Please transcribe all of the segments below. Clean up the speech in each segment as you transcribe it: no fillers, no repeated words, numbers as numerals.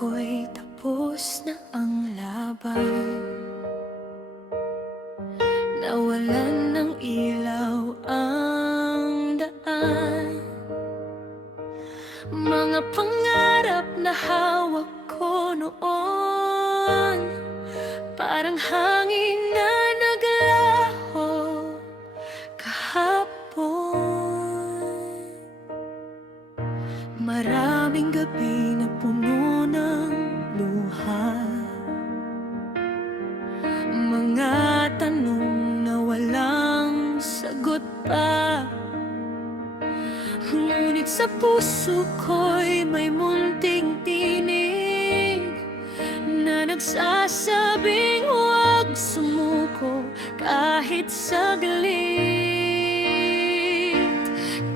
ko'y tapos na ang laban. Nawalan ng ilaw ang daan. Mga pangarap na hawak ko noon, parang hangin na naglaho kahapon. Maraming gabi na puno ng luha, mga tanong na walang sagot pa. Ngunit sa puso ko'y may munting tinig na nagsasabing huwag sumuko kahit saglit.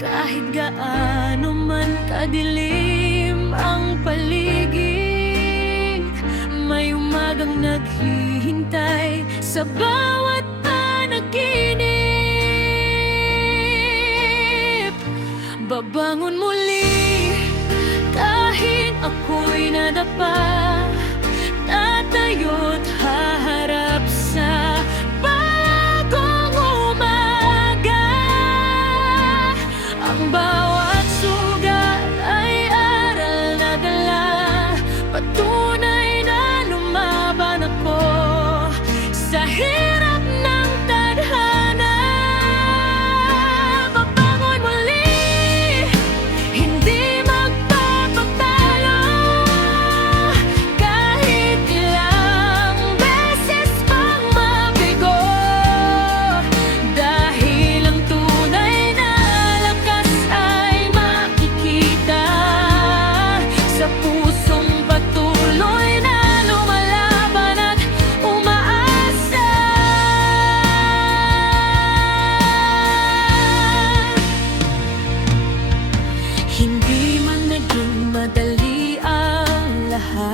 Kahit gaano man kadilim ang paligid, may umagang naghihintay sa bawat panaginip. Babangon muli kahit ako'y nadapa, tatayo't haharap sa bagong umaga. Ang bawat sugat ay aral na dala, patunay na lumaban ako sa hirap ng tadhana. Babangon muli, hindi magpapatalo, kahit ilang beses pang mabigo. Dahil ang tunay na lakas ay makikita sa pusong patuloy na lumalaban at umaasa. Hindi man naging madali ang lahat,